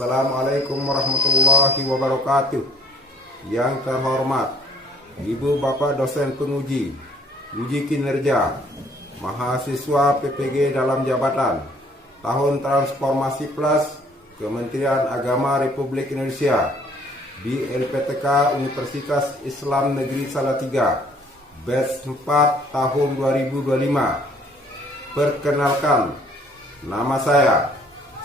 Assalamualaikum warahmatullahi wabarakatuh. Yang terhormat Ibu Bapak dosen penguji, uji kinerja, mahasiswa PPG dalam jabatan Tahun Transformasi Plus Kementerian Agama Republik Indonesia di LPTK Universitas Islam Negeri Salatiga, batch 4 tahun 2025. Perkenalkan, nama saya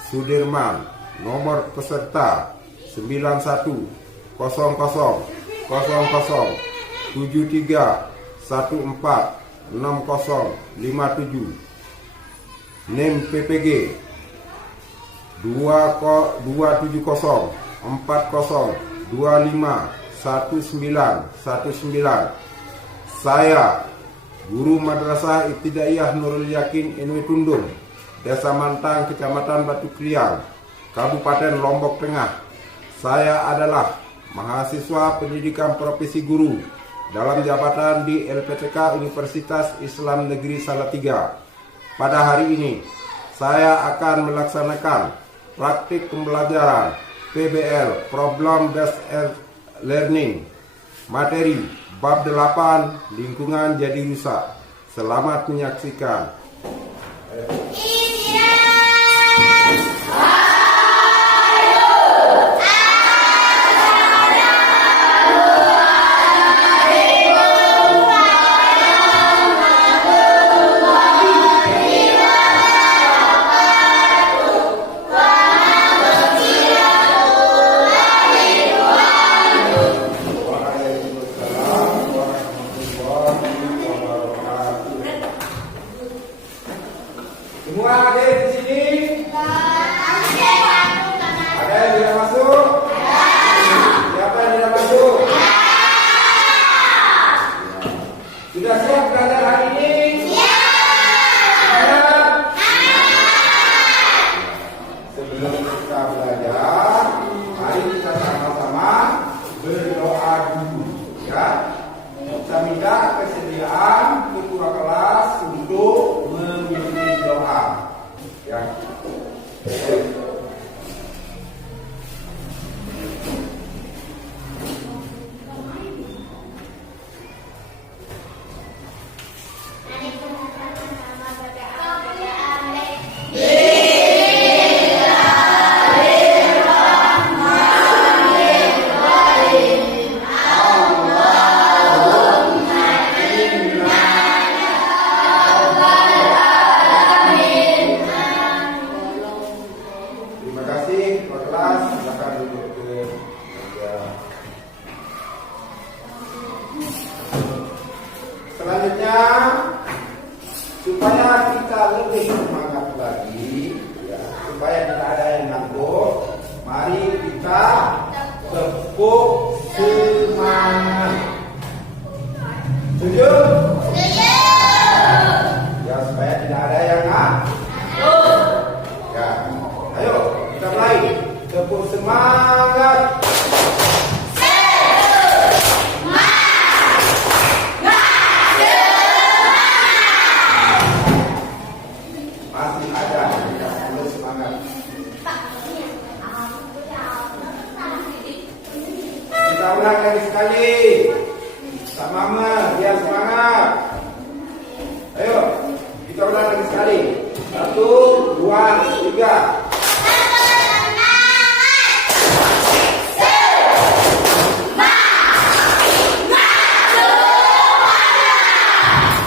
Sudirman, nomor peserta 910073146057. NIM PPG 27040251919. Saya Guru Madrasah Ibtidaiyah Nurul Yakin NW Tundung, Desa Mantang, Kecamatan Batu Kriang, Kabupaten Lombok Tengah. Saya adalah mahasiswa pendidikan profesi guru dalam jabatan di LPTK Universitas Islam Negeri Salatiga. Pada hari ini, saya akan melaksanakan praktik pembelajaran PBL Problem Based Learning, materi bab 8 lingkungan jadi rusak. Selamat menyaksikan. Semua ada di sini? Ada yang tidak masuk? Siapa yang tidak masuk? Sudah siap belajar hari ini? Sebelum kita belajar, mari kita sama-sama berdoa dulu, ya. Kita minta kesediaan ketua kelas untuk memimpin doa, ya. Selanjutnya, supaya kita lebih semangat lagi, ya, supaya tidak ada yang ngantuk, mari kita tepuk semangat. Setuju? Ya, supaya tidak ada yang ngantuk. Ya, ayo kita mulai. Tepuk semangat. Kita ulang lagi sekali. Sama Mama, biar semangat. Ayo, kita ulang lagi sekali. 1, 2, 3.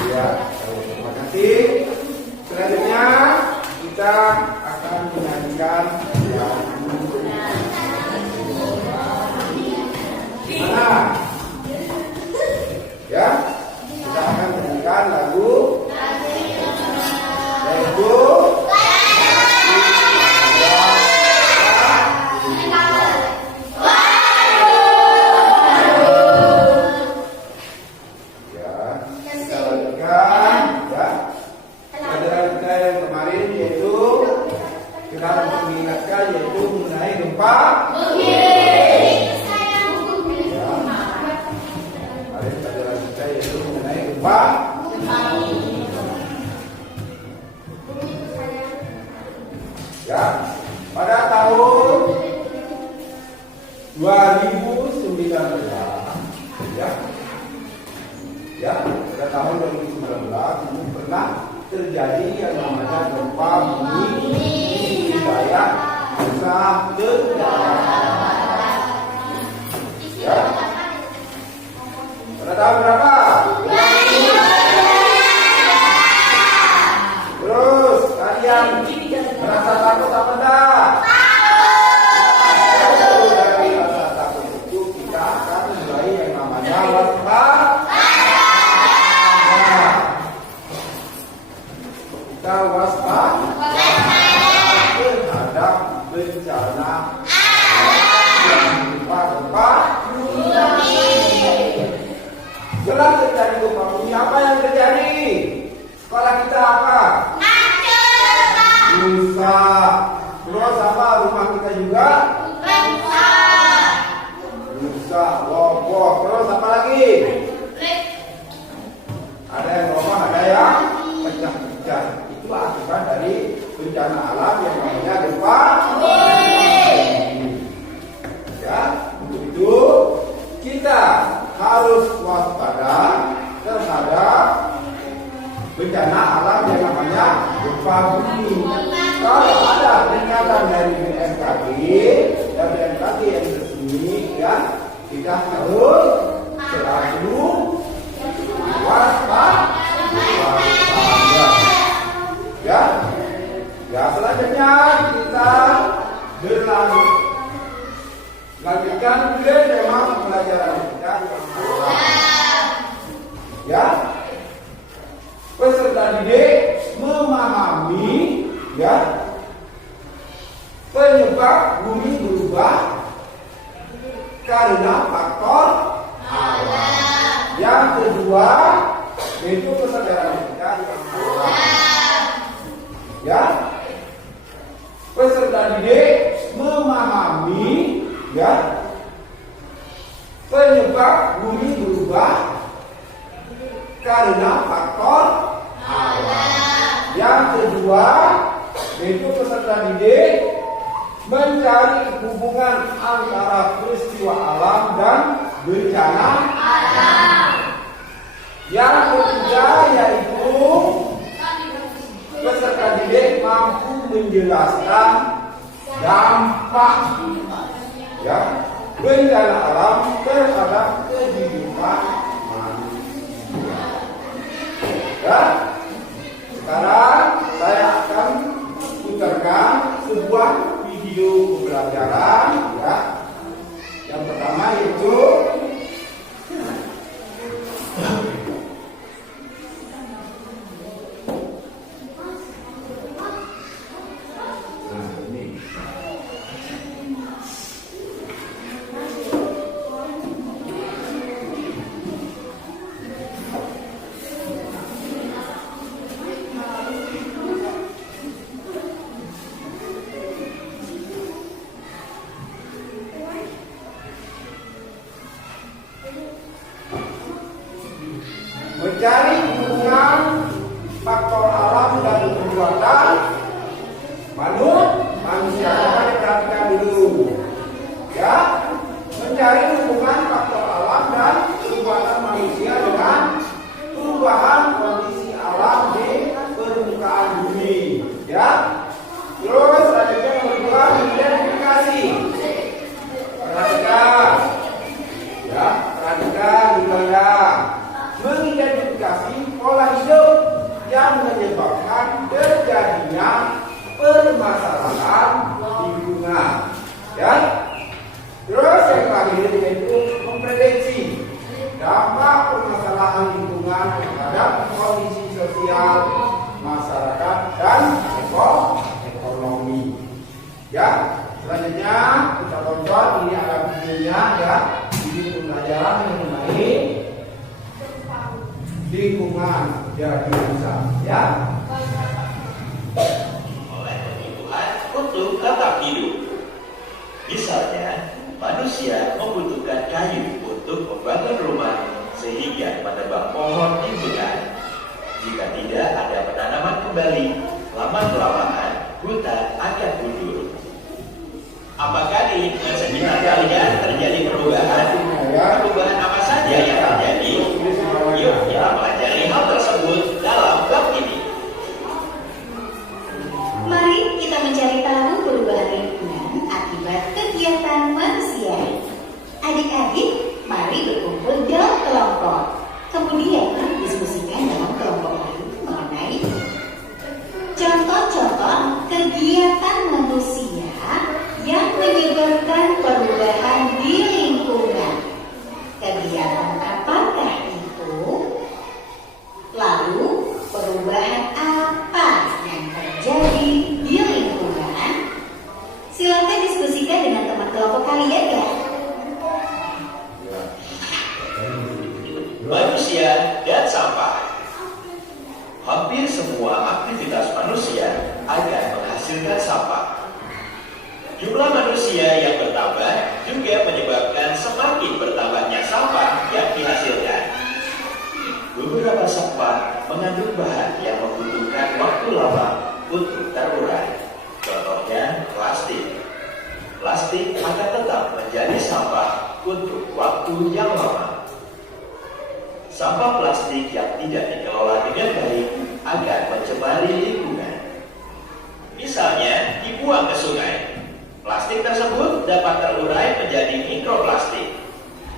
Ya, terima kasih. Selanjutnya kita akan menyanyikan ya, kita akan menyanyikan lagu yaitu kita lanjutkan, ya, pelajaran kita yang kemarin, yaitu kita harus mengingatkan yaitu mengenai gempa bumi. Ya, pada tahun 2019 ya. Ya, pada tahun 2019 itu pernah terjadi yang namanya gempa bumi di wilayah Nusa Tenggara. Ya. Pada tahun berapa? Terus kalian merasa takut apa enggak? Dari rasa takut itu kita akan mulai yang namanya waspada. Kita waspada terhadap bencana gempa bumi. Setelah terjadi gempa bumi, apa yang terjadi? Sekolah kita apa? Rusak. Terus apa? Rumah kita juga rusak, roboh. Terus apa lagi? Ada yang roboh, ada yang pecah-pecah. Itu akibat dari bencana alam yang namanya gempa bumi. Ya, untuk itu kita harus waspada terhadap bencana alam yang namanya gempa bumi. Kalau ada peringatan dari BMKG dan BMKG yang resmi, ya kita harus selalu waspada. Ya, ya selanjutnya kita lanjutkan ke tema pembelajaran kita. Ya, peserta didik memahami ya penyebab bumi berubah karena faktor alam. Yang kedua yaitu kesadaran kita. Ya, peserta didik memahami ya penyebab bumi berubah karena faktor alam. Yang kedua yaitu peserta didik mencari hubungan antara peristiwa alam dan bencana alam. Yang ketiga yaitu peserta didik mampu menjelaskan dampak ya bencana alam terhadap kehidupan manusia. Ya, sekarang saya akan putarkan sebuah video pembelajaran ya. Yang pertama yaitu mencari hubungan faktor alam dan perbuatan manusia. Coba perhatikan dulu, ya, mencari hubungan faktor alam dan perbuatan manusia dengan perubahan kondisi alam di permukaan bumi, ya. Terus selanjutnya yang kedua identifikasi. Perhatikan, ya, perhatikan dulu ya. Mengidentifikasi pola hidup yang menyebabkan terjadinya permasalahan lingkungan. Ya. Terus yang terakhir yaitu memprediksi dampak permasalahan lingkungan terhadap kondisi sosial masyarakat dan ekonomi. Ya. Selanjutnya kita tonton ini ada videonya ya. Ini pembelajaran mengenai lingkungan jadi rusak ya. Oleh kebutuhan untuk tetap hidup. Misalnya, manusia membutuhkan kayu untuk membangun rumah sehingga menebang pohon lingkungan. Jika tidak ada penanaman kembali, lama-kelamaan hutan akan mundur. Apakah di lingkungan sekitar kalian menghasilkan sampah. Jumlah manusia yang bertambah juga menyebabkan semakin bertambahnya sampah yang dihasilkan. Beberapa sampah mengandung bahan yang membutuhkan waktu lama untuk terurai. Contohnya plastik. Plastik akan tetap menjadi sampah untuk waktu yang lama. Sampah plastik yang tidak dikelola dengan baik akan mencemari lingkungan. Misalnya dibuang ke sungai. Plastik tersebut dapat terurai menjadi mikroplastik.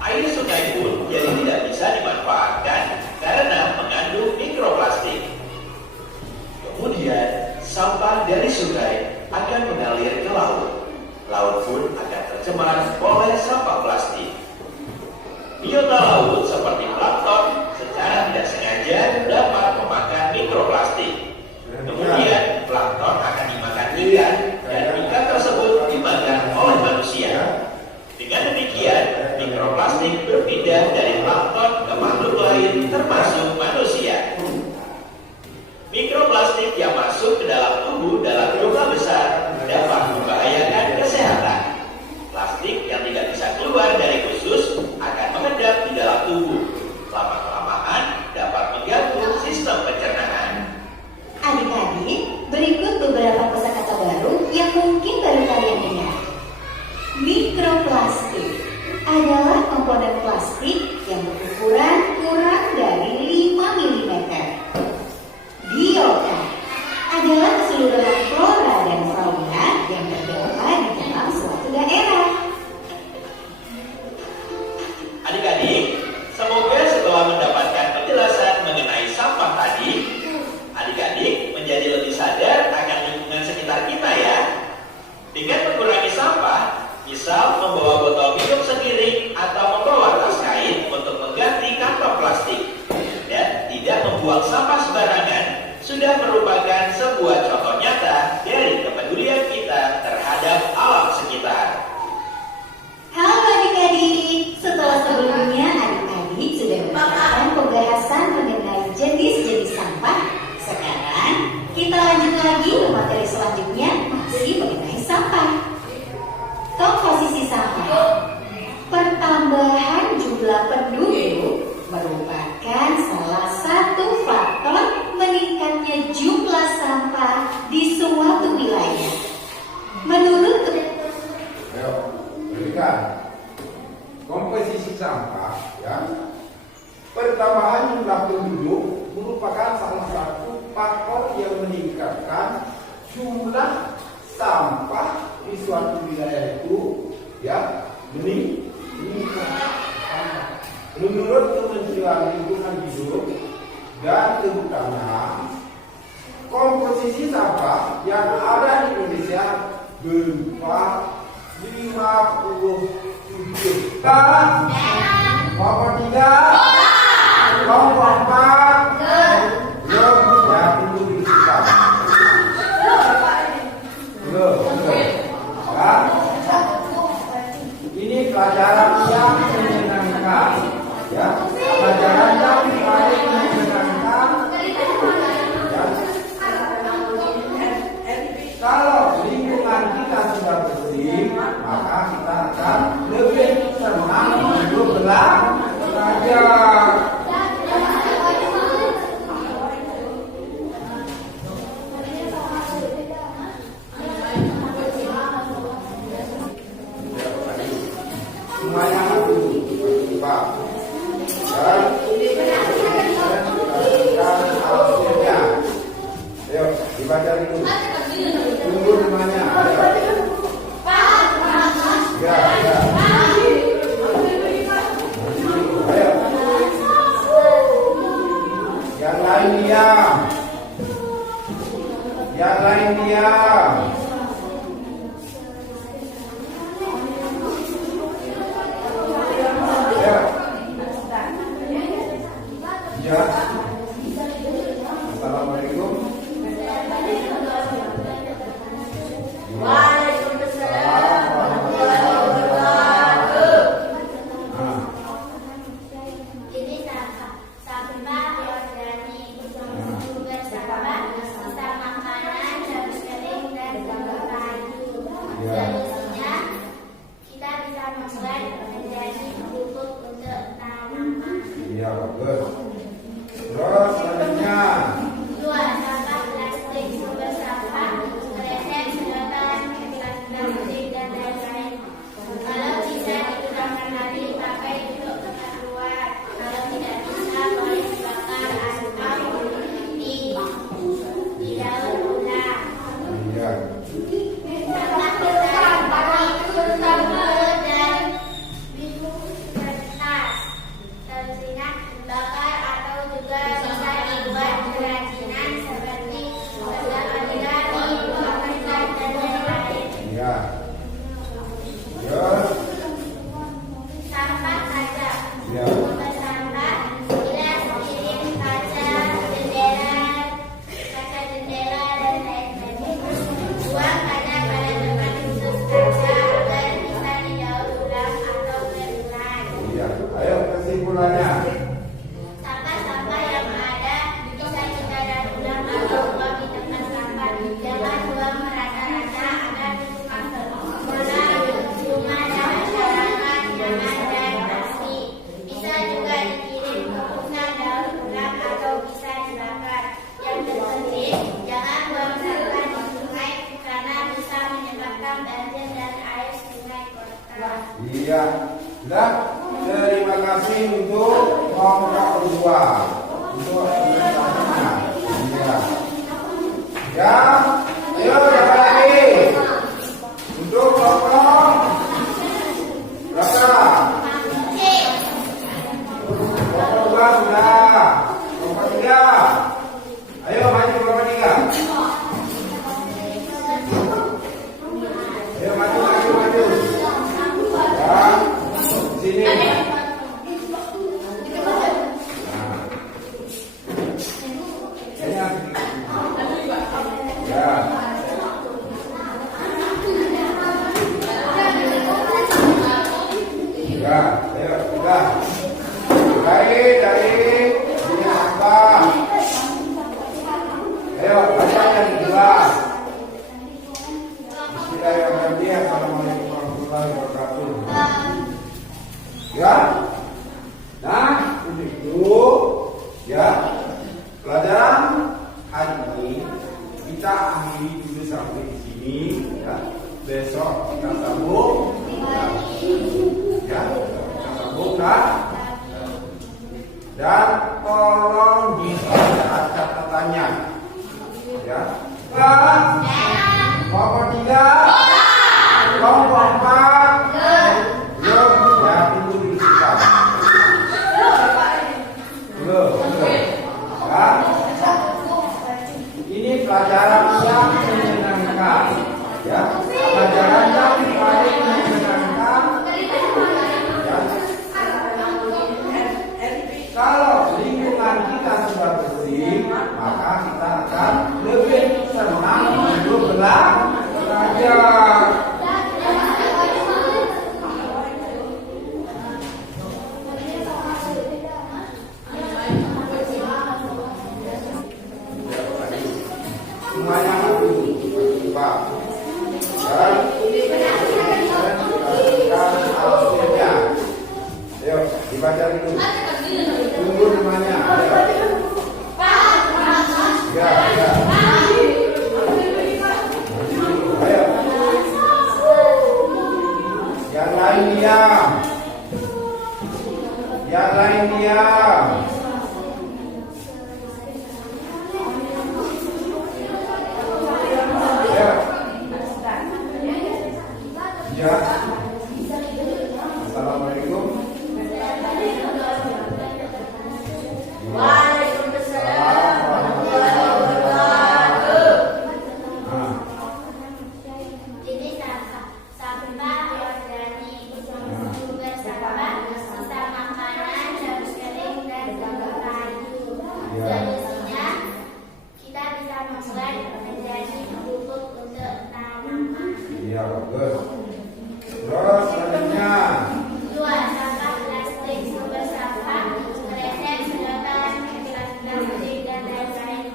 Air sungai pun jadi tidak bisa dimanfaatkan karena mengandung mikroplastik. Kemudian, sampah dari sungai akan mengalir ke laut. Laut pun akan tercemar oleh sampah plastik. Biota laut seperti plankton secara tidak sengaja dapat memakan mikroplastik. Kemudian, plankton akan dimakan ikan dan ikan tersebut dimakan oleh manusia. Dengan demikian, mikroplastik berpindah dari plankton ke makhluk lain termasuk manusia. Mikroplastik yang masuk ke dalam tubuh dalam jumlah besar dapat membahayakan kesehatan. Plastik yang tidak bisa keluar dari usus akan mengendap di dalam tubuh. Lama-kelamaan dapat mengganggu sistem pencernaan. Adik-adik, berikut beberapa kosakata baru yang mungkin baru kalian dengar. Mikroplastik adalah komponen plastik yang berukuran kurang dari 5 mm. Biota adalah keseluruhan flora dan fauna yang terdapat di dalam suatu daerah. Adik-adik, semoga setelah mendapatkan penjelasan mengenai sampah tadi, adik-adik menjadi lebih sadar akan lingkungan sekitar kita ya. Dengan mengurangi sampah, misal membawa botol minum sendiri atau membawa tas kain untuk mengganti kantong plastik, dan tidak membuang sampah sembarangan, sudah merupakan sebuah contoh nyata dari kepedulian kita terhadap alam sekitar. Halo adik-adik, setelah sebelumnya adik-adik sudah mendapatkan pembahasan mengenai jenis-jenis sampah. Sekarang kita lanjut lagi ke materi selanjutnya, masih mengenai sampah. Komposisi sampah. Pertambahan jumlah penduduk merupakan salah satu faktor meningkatnya jumlah sampah di suatu wilayah. Menurut komposisi sampah, ya, pertambahan jumlah penduduk merupakan salah satu faktor yang meningkatkan jumlah sampah di suatu wilayah itu, ya, meningkat. Menurut Kementerian Lingkungan Hidup dan Kehutanan, komposisi sampah yang ada di Indonesia berupa 57. Kelompok 3, kelompok 4, belum ya untuk disebutkan. Belum. Ya. Ini pelajaran yang menyenangkan, ya. Pelajaran yang paling menyenangkan. Ya. Kalau lingkungan kita sudah bersih, maka kita akan lebih senang hidup belajar. Semuanya Pak. Ayo dibaca dulu. Tunggu namanya. Ya, ya. Ayo. Yang lain diam. Yang lain diam. Ya. Ya. Assalamualaikum. Ya, sudah. Terima kasih untuk kelompok kedua. Untuk pesertanya. Ya. Ya, ayo siapa lagi? Untuk kelompok berapa? Kelompok dua sudah. Kelompok tiga. Ayo maju kelompok tiga. Ayo maju. Ya, sini. Ya, nah itu ya pelajaran hari ini kita akhiri dulu sampai di sini ya. Besok kita sambung ya, kita sambung dan tolong dicatat catatannya ya. Kelompok 3, kelompok 4 belum ya, tunggu dulu kita. Belum. Ya. Ini pelajaran yang menyenangkan. Ya, pelajaran yang paling menyenangkan. Ya. Kalau lingkungan kita sudah bersih, maka kita akan lebih senang untuk belajar. Semuanya Pak. Ayo dibaca dulu. Tunggu namanya. Ya. Ayo. Yang lain diam. Yang lain diam. Ya. Assalamualaikum. Waalaikumsalam warahmatullahi wabarakatuh. Jadi sampah organik, sumber sampah, sisa makanan, habis kering dan sampah kayu. Solusinya kita bisa membuat menjadi pupuk untuk tanaman. Iya, bagus. Terus selanjutnya. 2. Sampah plastik, sumber sampah, kresek, sedotan, plastik dan lain-lain.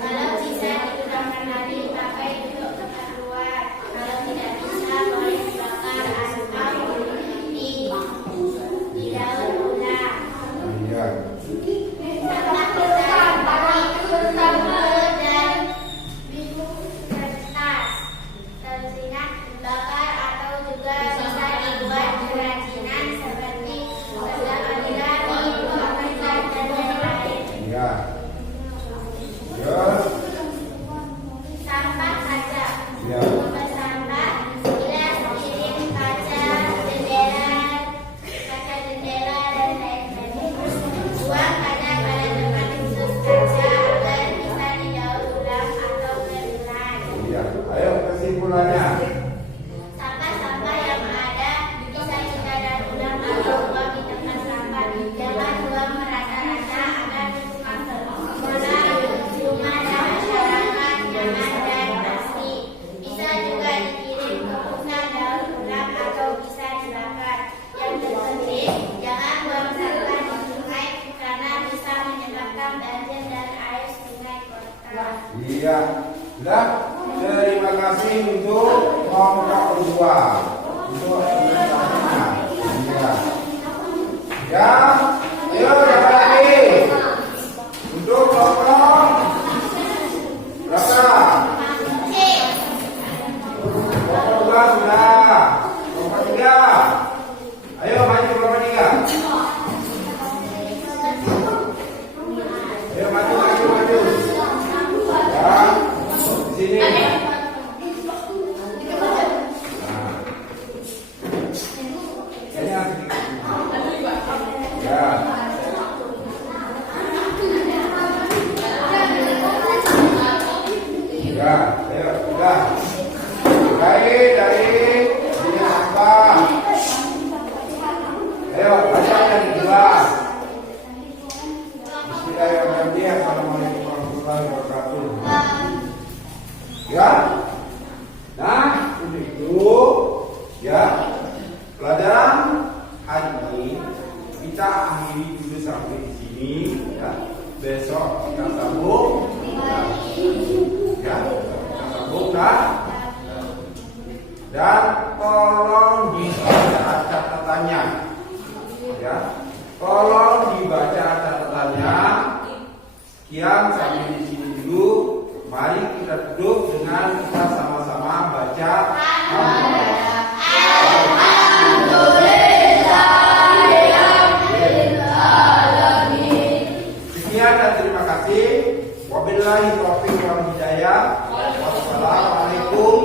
Kalau bisa digunakan lagi, pakai untuk tempat luar. Kalau tidak bisa, boleh dibakar atau didaur ulang. Iya. Sampah kertas, sampah dan kertas. Solusinya dibakar atau juga bisa dibuat kerajinan seperti kertas origami, lukisan dan lain-lain. Iya. Terus. Sampah kaca, Iya. sumber sampah, gelas, piring, kaca jendela dan lain-lain. Buang pada tempat khusus kaca agar bisa didaur ulang atau berulang. Iya. Ayo kesimpulannya. Sampah-sampah yang ada bisa kita daur ulang atau buang di tempat sampah. Jangan buang merata-rata agar lingkungan terkelola, rumah dan masyarakat nyaman dan asri. Bisa juga dikirim ke pusat daur ulang atau bisa dibakar. Yang terpenting, jangan buang sampah di sungai karena bisa menyebabkan banjir dan air sungai kotor. Iya. Sudah. Terima kasih untuk kelompok kedua. Untuk pesertanya. Iya. Ya. Ayo siapa lagi? Untuk kelompok berapa? Kelompok 2 sudah. Kelompok 3. Ayo, sudah. Dari dunia sampah. Ayo, baca yang jelas. Bismillahirrahmanirrahim. Assalamualaikum warahmatullahi wabarakatuh. Ya. Nah, itu ya. Pelajaran hari ini kita akhiri dulu sampai di sini ya. Besok kita sambung. Ya, kita sambung dan tolong dibaca catatannya. Ya, tolong dibaca catatannya. Sekian sampai di sini dulu. Mari kita duduk dengan kita sama-sama baca. Sekian dan terima kasih. Wabillahi taufiq wal hidayah. Wassalamualaikum